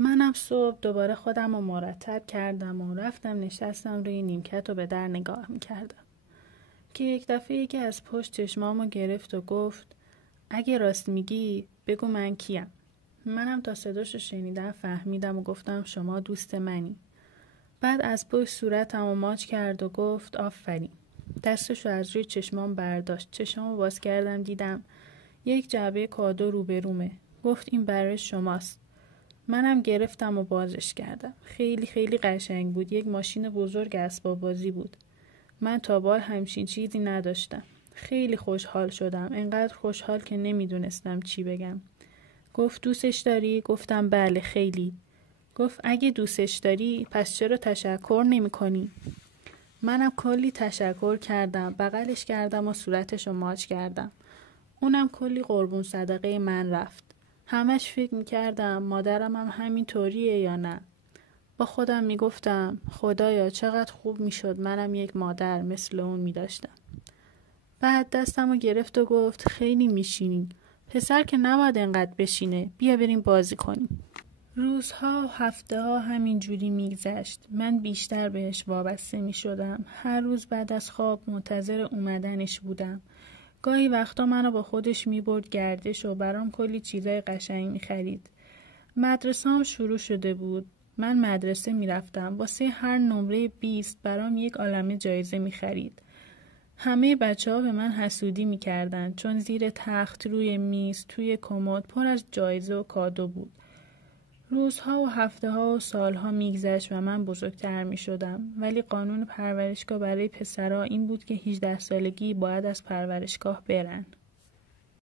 منم صبح دوباره خودم رو مرتب کردم و رفتم نشستم روی نیمکت و به در نگاه میکردم که یک دفعه یکی از پشت چشمامو گرفت و گفت اگه راست میگی بگو من کیم. منم تا صداشو شنیدم فهمیدم و گفتم شما دوست منی. بعد از پشت صورتمو ماچ کرد و گفت آفرین. دستشو از روی چشمام برداشت. چشمامو باز کردم دیدم یک جعبه کادو روبرومه. گفت این برای شماست. منم گرفتم و بازش کردم. خیلی خیلی قشنگ بود. یک ماشین بزرگ اسباب بازی بود. من تا بال همچین چیزی نداشتم. خیلی خوشحال شدم. انقدر خوشحال که نمیدونستم چی بگم. گفت دوستش داری؟ گفتم بله خیلی. گفت اگه دوستش داری پس چرا تشکر نمی کنی؟ منم کلی تشکر کردم. بغلش کردم و صورتشو ماچ کردم. اونم کلی قربون صدقه من رفت. همش فکر میکردم مادرم هم همین طوریه یا نه. با خودم میگفتم خدایا چقدر خوب میشد منم یک مادر مثل اون میداشتم. بعد دستمو گرفت و گفت خیلی میشینی. پسر که نباید انقدر بشینه. بیا بریم بازی کنیم. روزها و هفته ها همین جوری میگذشت. من بیشتر بهش وابسته میشدم. هر روز بعد از خواب منتظر اومدنش بودم. گاهی وقتا منو با خودش میبرد گردش و برام کلی چیزای قشنگ میخرید. مدرسه‌ام شروع شده بود. من مدرسه میرفتم. واسه هر نمره 20 برام یک عالمه جایزه میخرید. همه بچه‌ها به من حسودی میکردن چون زیر تخت، روی میز، توی کمد پر از جایزه و کادو بود. روزها و هفته‌ها و سالها میگذشت و من بزرگتر میشدم. ولی قانون پرورشگاه برای پسرها این بود که 18 سالگی باید از پرورشگاه برن.